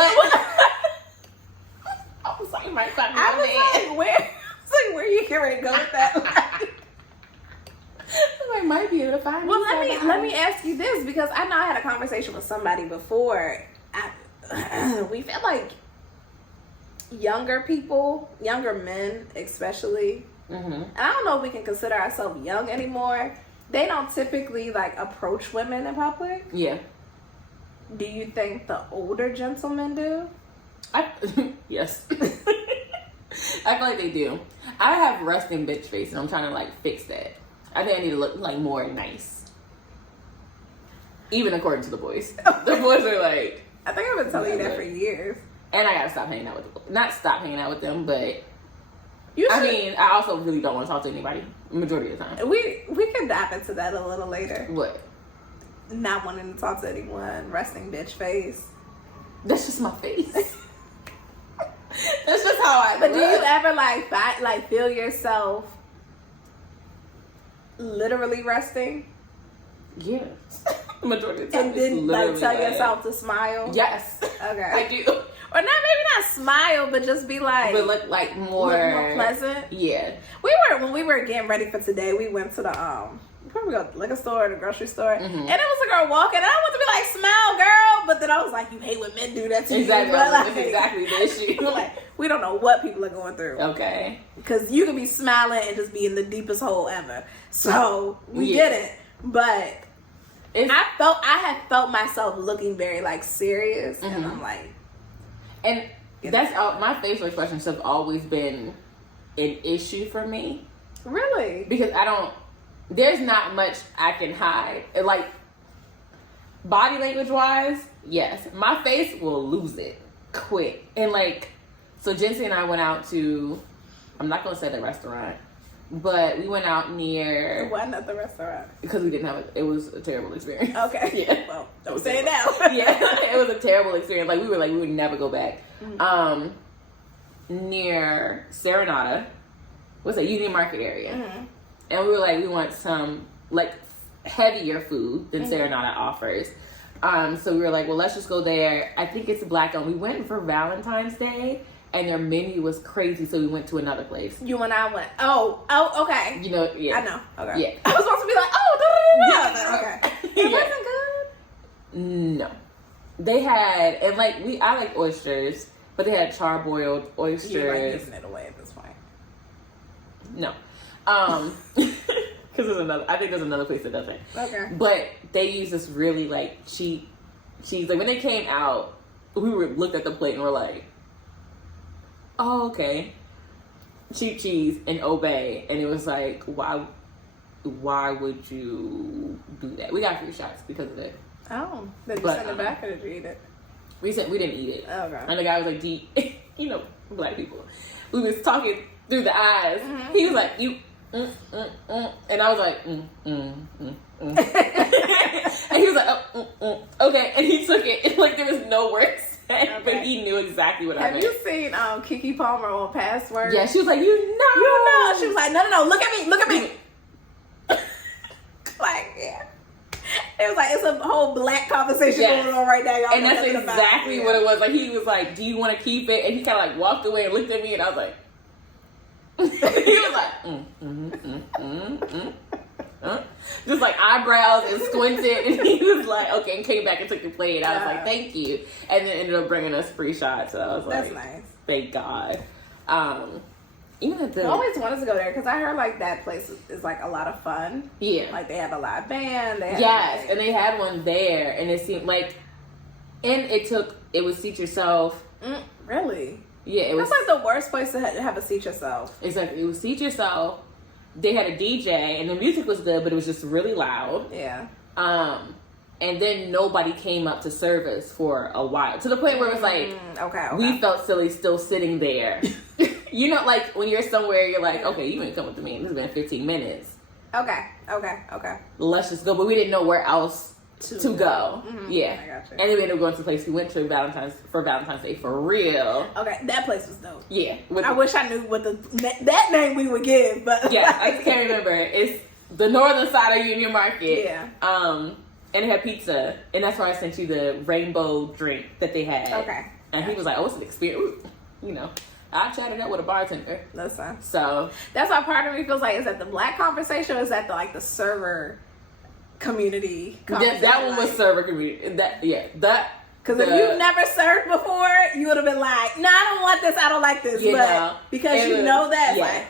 I was like, might find me where you get ready to go with that? I might be able to find. Well, let me ask you this, because I know I had a conversation with somebody before. We feel like younger people, younger men especially, and I don't know if we can consider ourselves young anymore. They don't typically like approach women in public. Yeah. Do you think the older gentlemen do? Yes. I feel like they do. I have resting bitch face, and I'm trying to like fix that. I think I need to look like more nice. Even according to the boys. The boys are like... I think I've been telling you that for years. And I gotta stop hanging out with them. Not stop hanging out with them, but... I mean, I also really don't want to talk to anybody. Majority of the time. We can dive into that a little later. What? not wanting to talk to anyone, resting bitch face. That's just my face. That's just how I But look. do you ever like feel yourself literally resting? Yeah. Majority of the time. And then like tell that. yourself to smile? Yes. Okay. I do. Or maybe not smile, but just be like, But look like more pleasant. Yeah. When we were getting ready for today, we went to the where we go, liquor store, the grocery store, and it was a girl walking, and I wanted to be like, smile, girl, but then I was like, you hate when men do that to exactly. you. That's exactly the issue. Like, we don't know what people are going through. Okay. Because you can be smiling and just be in the deepest hole ever. So we get it, but I had felt myself looking very like serious, and I'm like, and that's all. My facial expressions have always been an issue for me. Really? Because there's not much I can hide. Like, body language wise, yes. My face will lose it quick. And like, so Jency and I went out to, I'm not going to say the restaurant, but we went out near. Why not the restaurant? Because we didn't have it. It was a terrible experience. Okay. Yeah. Well, don't say it now. Yeah. It was a terrible experience. Like, we would never go back. Near Serenata. What's that? Union Market area. And we were like, we want some like heavier food than Serenata offers. So we were like, well, let's just go there. I think it's black owned. We went for Valentine's Day and their menu was crazy. So we went to another place. You and I went, oh, okay. You know, yeah. I know. Okay. Yeah. I was supposed to be like, oh, okay. It Yeah. wasn't good? No. They had, and like, I like oysters, but they had charbroiled oysters. You're like giving it away at this point. No. Because I think there's another place that does it. Okay. But they use this really like cheap cheese. Like when they came out, we looked at the plate and we're like, oh, okay. Cheap cheese and obey. And it was like, why would you do that? We got free shots because of it. Oh. Did you send it back or did you eat it? We didn't eat it. Okay. And the guy was like, you know, black people. We was talking through the eyes. He was like, you. And I was like, and he was like, okay, and he took it, and like there was no words said, but he knew exactly what I meant. Have you seen Keke Palmer on Password? Yeah, she was like, you know, she was like, no, look at me, like, yeah. It was like, it's a whole black conversation going on right now, y'all. And that's exactly what it was. Like, he was like, do you want to keep it? And he kind of like walked away and looked at me, and I was like, he was like, just like eyebrows and squinted, and he was like, okay, and came back and took the plate. I was like, thank you, and then ended up bringing us free shots. So I was like, that's nice. Thank God. Even at the, I always wanted to go there because I heard like that place is like a lot of fun. Yeah, like they have a live band. And they had one there, and it seemed like, and it was seat yourself. Really? Yeah, it was. That's like the worst place to have a seat yourself. Exactly. It was seat yourself. They had a DJ and the music was good, but it was just really loud. Yeah. And then nobody came up to serve us for a while, to the point where it was like, okay. We felt silly still sitting there. You know, like when you're somewhere, you're like, okay, you ain't coming to me. This has been 15 minutes. Okay. Let's just go. But we didn't know where else to go. Yeah. I got you. And then we ended up going to the place we went to Valentine's Day for real. Okay, that place was dope. Yeah. I wish I knew what that name we would give, but yeah, I just can't remember. It's the northern side of Union Market. Yeah. And it had pizza, and that's why I sent you the rainbow drink that they had. Okay. And he was like, "Oh, it's an experience." You know, I chatted up with a bartender. Listen. So that's why part of me feels like, is that the black conversation or is that the server community? That one was server community. Because if you've never served before, you would have been like, "No, I don't want this. I don't like this." But because you know that, like.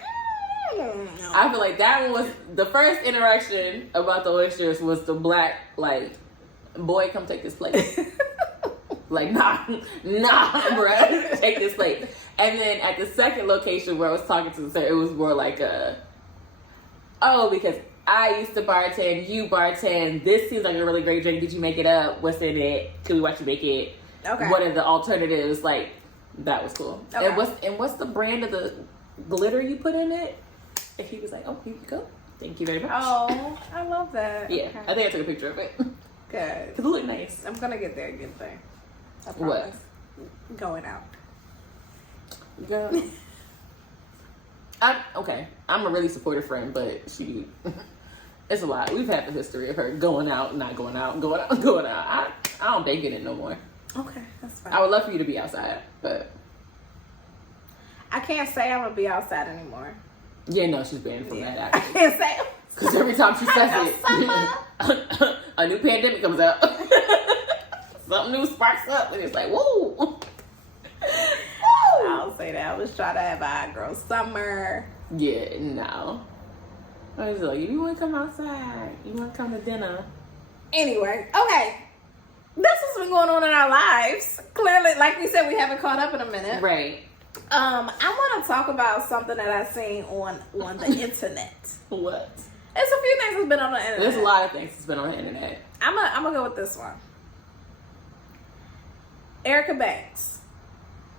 I feel like that one was the first interaction about the oysters was the black, like, boy, come take this plate. Like, nah, bruh, take this plate. And then at the second location where I was talking to the server, it was more like because I used to bartend, you bartend, this seems like a really great drink, did you make it up? What's in it? Can we watch you make it? Okay. What are the alternatives? Like, that was cool. Okay. And what's the brand of the glitter you put in it? And he was like, oh, here you go. Thank you very much. Oh, I love that. Yeah, okay. I think I took a picture of it. Good. Cause it look nice. I'm gonna get there eventually. I promise. What? Going out. Girl. I'm a really supportive friend, but it's a lot. We've had the history of her going out, not going out, going out, going out. I don't bake in it no more. Okay, that's fine. I would love for you to be outside, but I can't say I'm gonna be outside anymore. yeah, no, she's banned from that. I can't say. Because every time she says it, a new pandemic comes out. Something new sparks up, and it's like, whoa. I'll say that. I was trying to have a hot girl summer. Yeah, no. I was like, you want to come outside? You want to come to dinner? Anyway, okay. This has been going on in our lives. Clearly, like we said, we haven't caught up in a minute. Right. I want to talk about something that I've seen on the internet. What? There's a few things that's been on the internet. There's a lot of things that's been on the internet. I'm gonna go with this one. Erica Banks.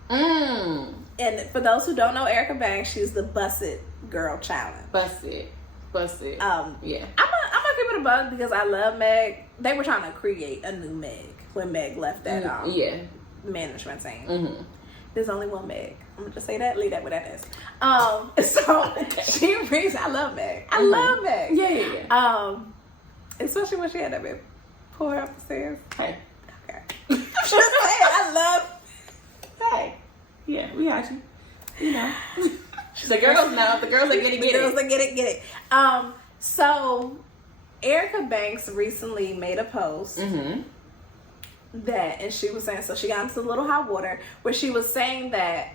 And for those who don't know Erica Banks, she's the Bust It Girl Challenge. Bust it. Yeah. I'm gonna keep it a bug because I love Meg. They were trying to create a new Meg when Meg left that management team. Mm-hmm. There's only one Meg. I'm gonna just say that. Leave that where that is. So she brings. I love Meg. I love Meg. Yeah. Especially when she had that bit pour her up the stairs. Hey. Okay. Just saying, I love. Hey. Yeah, we got you. You know. The girls know. The girls that get it. The girls that get it. So Erica Banks recently made a post and she was saying, so she got into a little hot water where she was saying that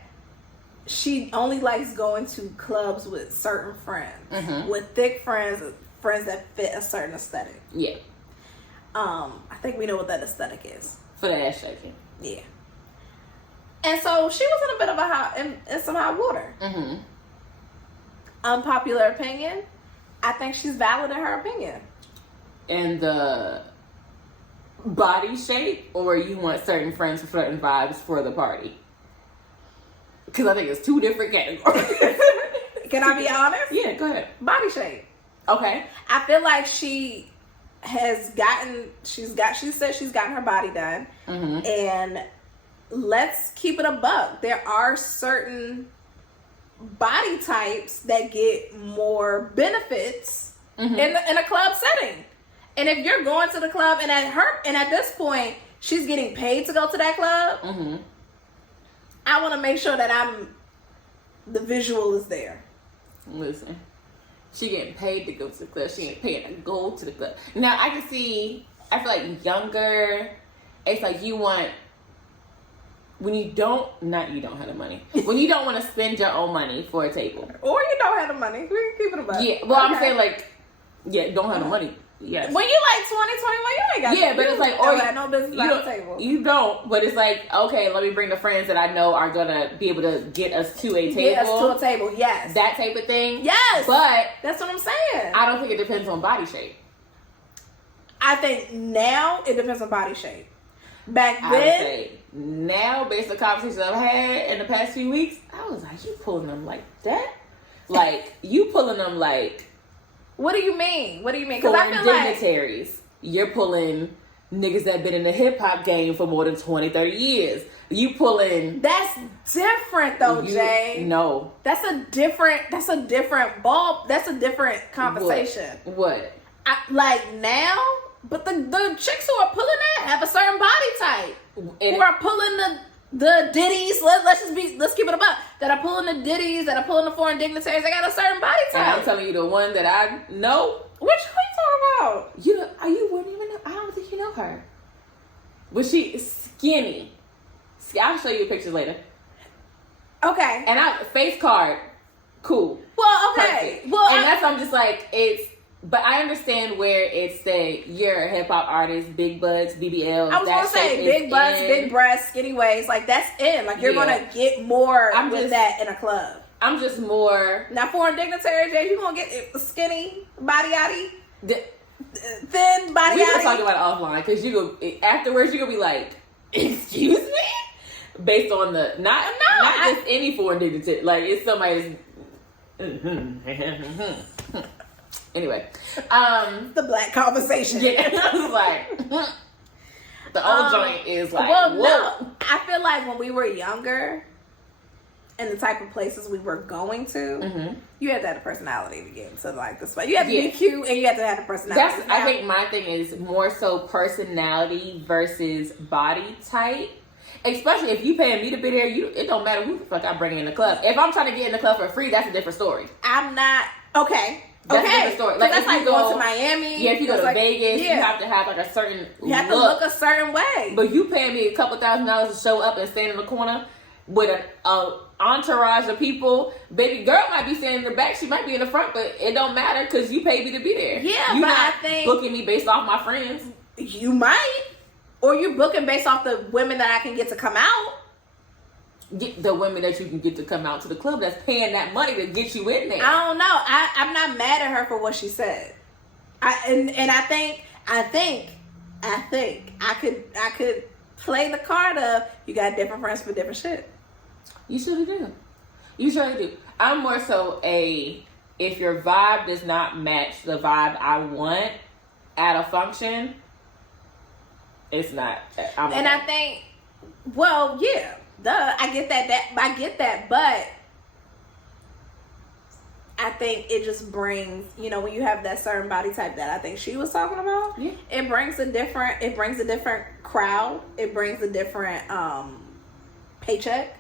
she only likes going to clubs with certain friends, with thick friends that fit a certain aesthetic. Yeah. I think we know what that aesthetic is. For the ass shaking. Yeah. And so she was in a bit of in some hot water. Unpopular opinion. I think she's valid in her opinion. And the body shape, or you want certain friends for certain vibes for the party? Because I think it's two different categories. Can I be honest? Yeah, go ahead. Body shape. Okay. I feel like she said she's gotten her body done. And let's keep it a buck. There are certain body types that get more benefits in a club setting. And if you're going to the club and at this point she's getting paid to go to that club, I want to make sure that the visual is there. Listen, she getting paid to go to the club. She ain't paying to go to the club. Now I feel like younger, it's like you want, when you don't have the money. When you don't want to spend your own money for a table. Or you don't have the money. We can keep it about. Yeah, well, okay. I'm saying like, don't have the money. Yes. When you like 20, 21, you ain't got yeah, but it's like, or you no business at the table. You don't, but it's like, okay, let me bring the friends that I know are gonna be able to get us to a table. Get us to a table, yes. That type of thing. Yes. But that's what I'm saying. I don't think it depends on body shape. I think now it depends on body shape. Back then, I would say now, based on conversations I've had in the past few weeks, I was like, you pulling them like that? Like, you pulling them like... What do you mean? Because I feel dignitaries. You're pulling niggas that been in the hip-hop game for more than 20, 30 years. You pulling... That's different, though, Jay. No. That's a different ball. That's a different conversation. What? Like, now... But the chicks who are pulling that have a certain body type. Who are pulling the ditties, let's keep it about, that are pulling the ditties, that are pulling the foreign dignitaries, they got a certain body type. And I'm telling you, the one that I know. Which one you talking about? You wouldn't even know. I don't think you know her. But she is skinny. I'll show you pictures later. Okay. And face card, cool. Well, okay. Perfect. Well, and that's I'm just like, but I understand where it's you're a hip hop artist, big butts, BBLs. I was gonna say big butts, big breasts, skinny waist. Like that's in. Like you're gonna get more with that in a club. I'm just more now foreign dignitaries. Yeah, you gonna get skinny body yaddy, thin body. We gonna talk about it offline because afterwards you gonna be like, excuse me, based on the not just any foreign dignitary. Like it's somebody's. Anyway, the black conversation. Yeah, I was like, The old joint is like, well, whoa. no. I feel like when we were younger, and the type of places we were going to, you had to have a personality to get into like the spot. You had to be cute, and you had to have a personality. I think my thing is more so personality versus body type. Especially if you paying me to be there, it don't matter who the fuck I bring in the club. If I'm trying to get in the club for free, that's a different story. I'm not okay. That's a different story. Like that's if like you go going to Miami. Yeah, if you go to Vegas, you have to have like a certain. You have to look a certain way. But you paying me a couple $1,000s to show up and stand in the corner with an entourage of people. Baby girl might be standing in the back. She might be in the front, but it don't matter because you paid me to be there. Yeah, you but not I think booking me based off my friends. You might, or you're booking based off the women that I can get to come out. Get the women that you can get to come out to the club that's paying that money to get you in there. I don't know. I'm not mad at her for what she said. I think I could play the card of you got different friends for different shit. You surely do. You surely do. I'm more so if your vibe does not match the vibe I want at a function, it's not. I think, well, yeah. I get that, but I think it just brings, when you have that certain body type that I think she was talking about, it brings a different crowd. It brings a different paycheck.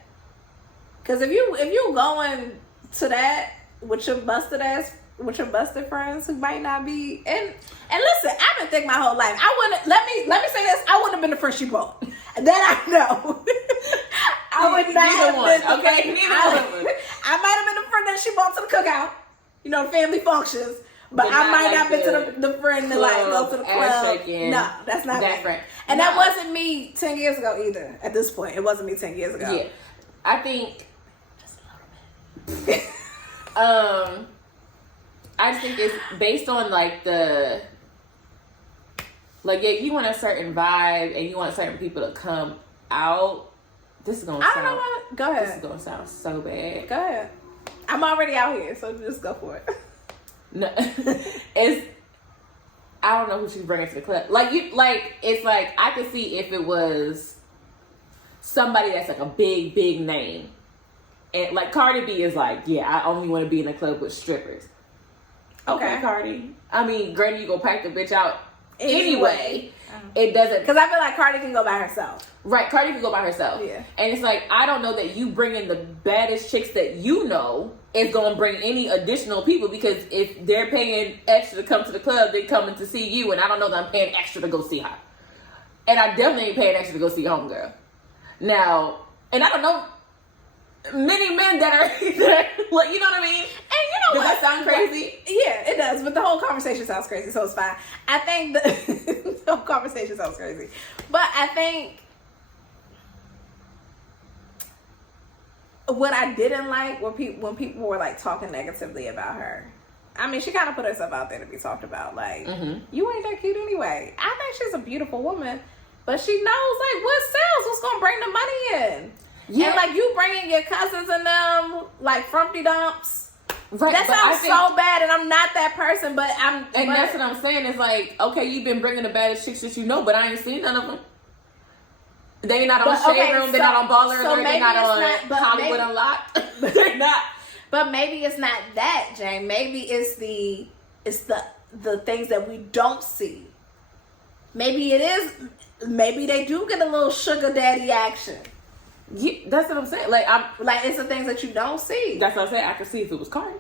Because if you going to that with your busted friends who might not be, and listen, I've been thinking my whole life. Let me say this. I wouldn't have been the friend she bought. That I know. I would not have been. Okay, I might have been the friend that she brought to the cookout, the family functions. But I might not have been to the friend that like go to the club. No, that's not that friend. And that wasn't me 10 years ago either. At this point, it wasn't me 10 years ago. Yeah, I think just a little bit. I just think it's based on if you want a certain vibe and you want certain people to come out. This is gonna sound. I don't know what. Go ahead. This is gonna sound so bad. Go ahead. I'm already out here, so just go for it. No, I don't know who she's bringing to the club. It's like I could see if it was somebody that's like a big name, and like Cardi B is like, yeah, I only want to be in a club with strippers. Okay, Cardi. I mean, granted, you go pack the bitch out anyway. It doesn't, because I feel like Cardi can go by herself. Right, Cardi can go by herself. Yeah, and it's like I don't know that you bringing the baddest chicks that you know is going to bring any additional people, because if they're paying extra to come to the club, they're coming to see you, and I don't know that I'm paying extra to go see her, and I definitely ain't paying extra to go see homegirl. Now, and I don't know many men that are you know what I mean? And does that sound crazy? Yeah, it does. But the whole conversation sounds crazy, so it's fine. I think the whole conversation sounds crazy, but I think what I didn't like when people were like talking negatively about her. I mean, she kind of put herself out there to be talked about. Like, you ain't that cute anyway. I think she's a beautiful woman, but she knows like what sells, what's gonna bring the money in. Yeah, and like you bringing your cousins and them like frumpty dumps. Right, that sounds so bad, and I'm not that person, but that's what I'm saying. Is like, okay, you've been bringing the baddest chicks that you know, but I ain't seen none of them. They ain't not on Shade Room. They're not on Baller Alert. They're not on Hollywood Unlocked. They're not. But maybe it's not that, Jane. Maybe it's the things that we don't see. Maybe it is. Maybe they do get a little sugar daddy action. Yeah, that's what I'm saying. Like it's the things that you don't see. That's what I'm saying. I could see if it was Cardi.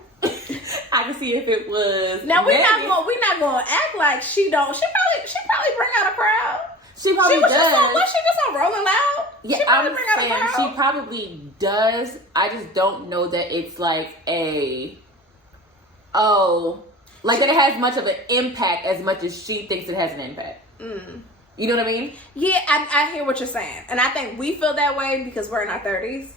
I could see if it was. Now we're not gonna act like she don't. She probably bring out a crowd. She probably does. Was she just on Rolling Loud? Yeah, I'm saying she probably does. I just don't know that it's like that it has much of an impact as much as she thinks it has an impact. You know what I mean? Yeah, I hear what you're saying, and I think we feel that way because we're in our 30s.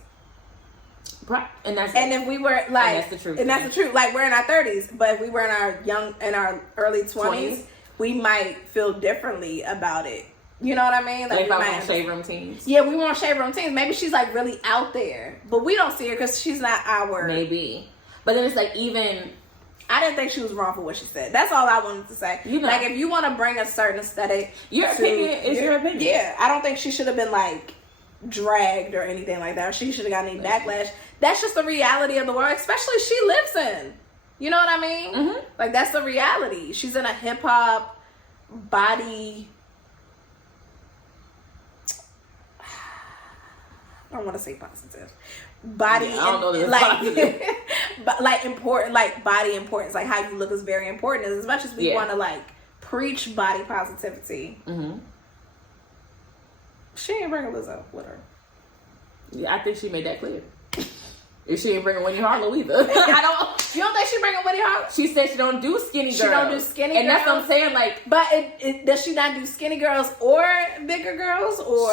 Right, and if we were like, and that's the truth. And that's the truth. Like we're in our 30s, but if we were in our early 20s, we might feel differently about it. You know what I mean? Like we want Shade Room teams. Yeah, we want Shade Room teams. Maybe she's like really out there, but we don't see her because she's not our. Maybe, but then it's like even I didn't think she was wrong for what she said. That's all I wanted to say. Like, if you want to bring a certain aesthetic, your opinion is your opinion. Yeah, I don't think she should have been like dragged or anything like that. Or she should have gotten any backlash. That's just the reality of the world, especially she lives in. You know what I mean? Mm-hmm. Like, that's the reality. She's in a hip hop body. I don't want to say positive. Body, I don't know like important, like body importance, like how you look is very important. As much as we want to like preach body positivity, she ain't bringing Lizzo with her. Yeah, I think she made that clear. If she ain't bringing Winnie Harlow either. You don't think she bringing Winnie Harlow? She said she don't do skinny girls. She don't do skinny girls. And that's what I'm saying, like... But does she not do skinny girls or bigger girls? Or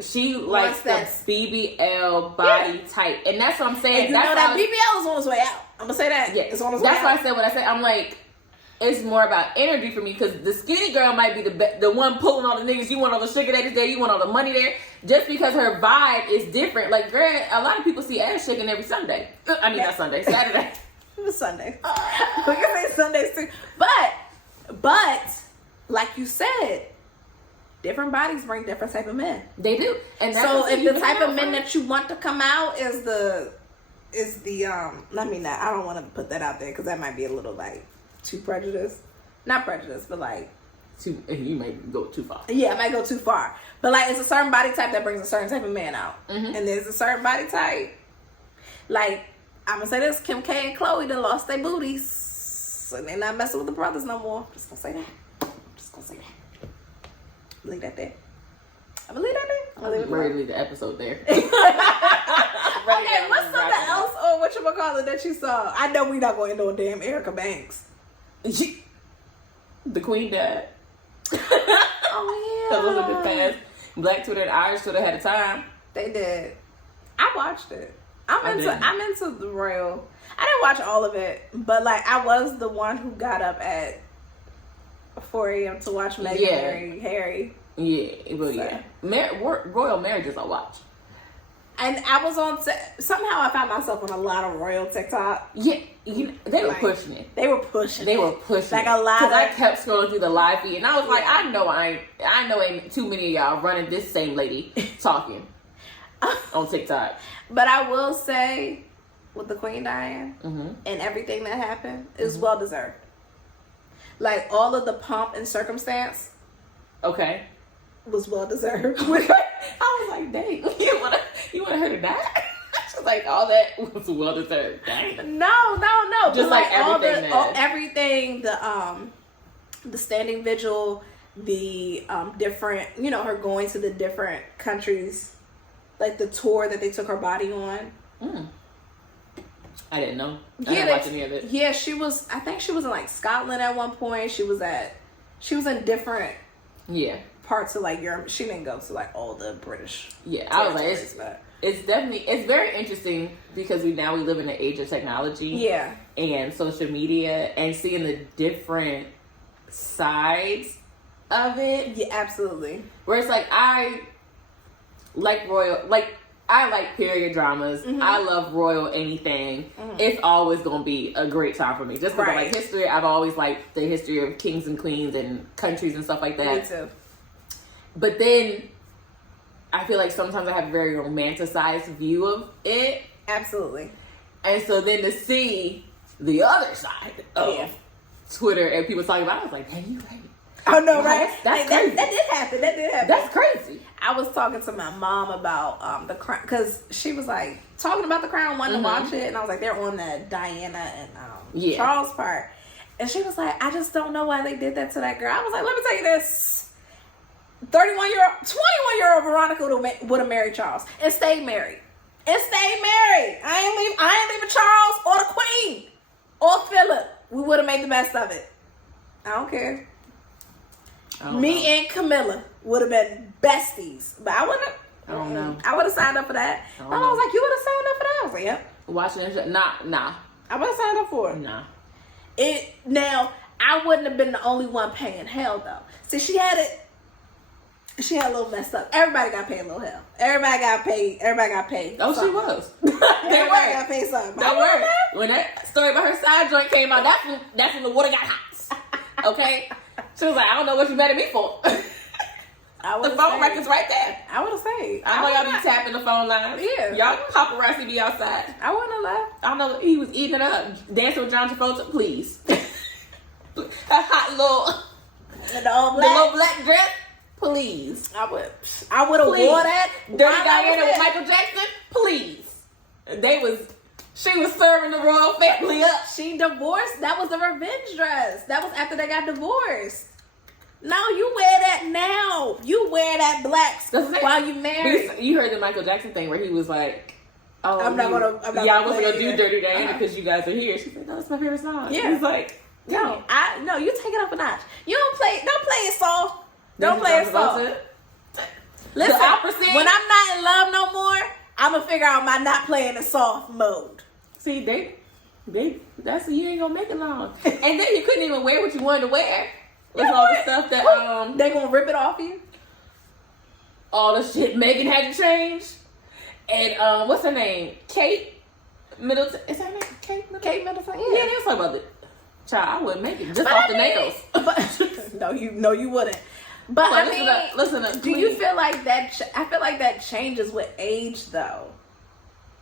she likes the BBL body type. And that's what I'm saying. And you know that BBL is on its way out. I'm going to say that. Yeah. It's on its way out. That's what I said when I said, I'm like... It's more about energy for me because the skinny girl might be the one pulling all the niggas. You want all the sugar daddies there. You want all the money there. Just because her vibe is different. Like, girl, a lot of people see ass shaking every Sunday. I mean, not Sunday. Saturday. It was Sunday. We can say Sundays too. But, like you said, different bodies bring different type of men. They do. And that's so if the type of men that you want to come out is the let me not. I don't want to put that out there because that might be a little like too prejudiced. Not prejudiced, but like you might go too far. Yeah, it might go too far. But like it's a certain body type that brings a certain type of man out. Mm-hmm. And there's a certain body type. Like, I'm gonna say this, Kim K and Chloe done lost their booties. So they're not messing with the brothers no more. Just gonna say that. Leave that there. I'm gonna leave that there. I'm ready to leave the episode there. Okay, what's something else or whatchamacallit that you saw? I know we not gonna end on damn Erica Banks. The Queen died. Oh yeah. Elizabeth passed. Black Twitter and Irish Twitter had a time. They did. I watched it. I'm into the royal. I didn't watch all of it, but like I was the one who got up at 4 a.m. to watch Meghan marry Harry. Yeah, well, yeah. Royal marriages I watch. And I was on somehow I found myself on a lot of royal TikTok. Yeah, they were pushing it. They were pushing. Like a lot. Because I kept scrolling through the live feed, and I was like, I know ain't too many of y'all running this same lady talking on TikTok. But I will say, with the Queen dying and everything that happened, is well deserved. Like all of the pomp and circumstance. Okay. Was well deserved. I was like, dang, you want her to die? She's like, all that was well deserved. Dang. No. Just like everything, the standing vigil, the different, her going to the different countries, like the tour that they took her body on. I didn't know. I didn't watch any of it. Yeah, I think she was in like Scotland at one point. She was in different parts of like Europe. She didn't go to like all the British. Yeah, I was like, it's very interesting because we live in an age of technology. Yeah. And social media and seeing the different sides of it. Yeah, absolutely. Where it's like I like period dramas. I love royal anything. It's always gonna be a great time for me. Just because I like history, I've always liked the history of kings and queens and countries and stuff like that. Me too. But then I feel like sometimes I have a very romanticized view of it. Absolutely. And so then to see the other side of Twitter and people talking about it, I was like, dang, you're right. Oh no, right? That's crazy. That did happen. That's crazy. I was talking to my mom about the Crown because she was like talking about the Crown, wanting to watch it, and I was like, they're on the Diana and Charles part, and she was like, I just don't know why they did that to that girl. I was like, let me tell you this: 21-year-old Veronica would have married Charles and stayed married. I ain't leaving Charles or the Queen or Philip. We would have made the best of it. I don't care. Me and Camilla would have been besties, but I wouldn't have. I don't know. I would have signed up for that. I was like, you would have signed up for that? I was like, yep. Watching it? Nah. I would have signed up for it. Nah. Now, I wouldn't have been the only one paying hell, though. See, she had it. She had a little messed up. Everybody got paid a little hell. Everybody got paid. Oh, something. she was. Everybody got paid something. They were. When that story about her side joint came out, that's when the water got hot. Okay? She was like, I don't know what you mad at me for. The phone record's right there. I would have said. I know y'all be tapping the phone lines. Yeah. Y'all paparazzi be outside. I wouldn't have left. I don't know. He was eating it up. Dancing with John Travolta, please. That hot little... The all The little black dress, please. I would have wore that. Dirty Diana with Michael Jackson, please. She was serving the royal family up. She divorced. That was a revenge dress. That was after they got divorced. No, you wear that now. You wear that black while you married. You heard the Michael Jackson thing where he was like, "Oh, I'm not gonna do Dirty Diana because you guys are here." She's like, "No, it's my favorite song." Yeah. He's like, No, you take it up a notch. You don't play it soft. Don't play it soft. Listen, when I'm not in love no more, I'm gonna figure out my not playing it soft mode. See, that's you ain't gonna make it long. And then you couldn't even wear what you wanted to wear. With all the stuff that they gonna rip it off you. All the shit Megan had to change. And what's her name? Kate Middleton. Is that her name? Kate Middleton? Yeah, they was talking about it. Child, I wouldn't make it just off the nails. But no, you wouldn't. But listen up. Do you feel like that? I feel like that changes with age, though.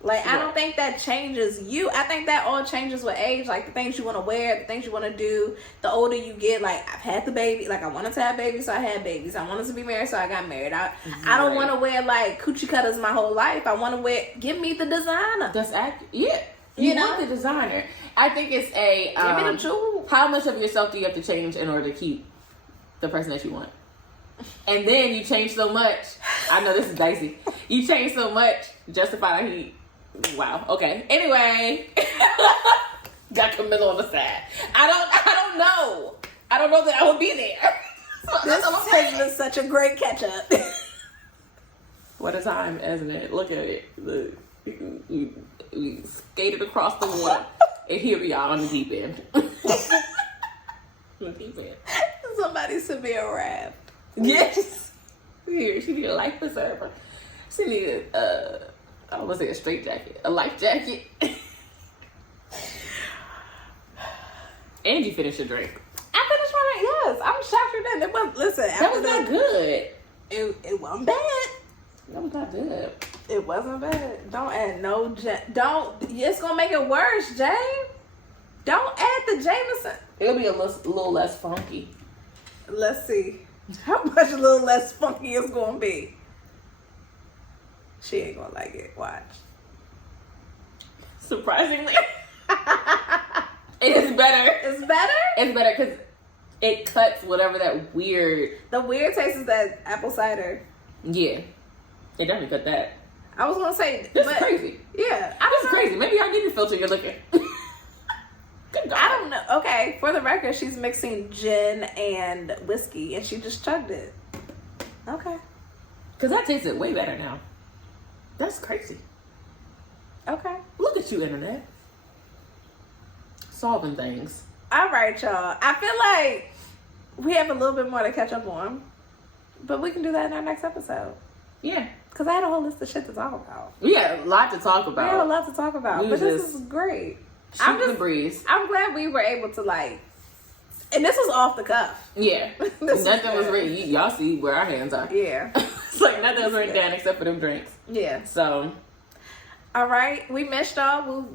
Like, I don't think that changes you. I think that all changes with age. Like, the things you want to wear, the things you want to do. The older you get, like, I've had the baby. Like, I wanted to have babies, so I had babies. I wanted to be married, so I got married. I don't want to wear, like, coochie cutters my whole life. I want to give me the designer. That's accurate. Yeah. You want the designer. I think it's a... give me the jewel. How much of yourself do you have to change in order to keep the person that you want? And then you change so much. I know this is dicey. You change so much, justify wow. Okay. Anyway, got Camilla on the side. I don't know. I don't know that I would be there. This has been such a great catch up. What a time, isn't it? Look at it. Look, we skated across the water, and here we are on the deep end. The deep end. Somebody severe raft. Yes. Here, she need a life preserver. She needed I was gonna say a straight jacket, a life jacket. And you finished your drink. I finished my drink. Yes, I'm shocked you didn't. It was that was not good. It wasn't bad. That was not good. It wasn't bad. Don't add no. Don't. It's gonna make it worse, Jay. Don't add the Jameson. It'll be a little less funky. Let's see how much a little less funky it's gonna be. She ain't gonna like it. Watch. Surprisingly, it is better. It's better? It's better because it cuts whatever that weird... The weird taste is that apple cider. Yeah. It definitely cut that. I was gonna say... This is crazy. Yeah. This is crazy. Maybe I need to filter your liquor. I don't know. Okay, for the record, she's mixing gin and whiskey, and she just chugged it. Okay. Because that tasted way better now. That's crazy. Okay. Look at you, internet. Solving things. All right, y'all. I feel like we have a little bit more to catch up on, but we can do that in our next episode. Yeah. Because I had a whole list of shit to talk about. We had a lot to talk about. We had a lot to talk about, but this is great. The breeze. I'm glad we were able to and this was off the cuff. Yeah. Nothing was written. Y'all see where our hands are. Yeah. It's like nothing was written down except for them drinks. Yeah. So. All right. We missed y'all.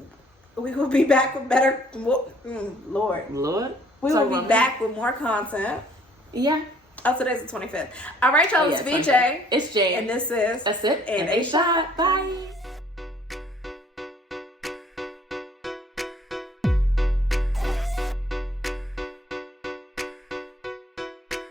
We will be back with better. Lord. We will be back with more content. Yeah. Oh, today's the 25th. All right, y'all. It's VJ. It's Jane. And this is A Sip and a Shot. Bye.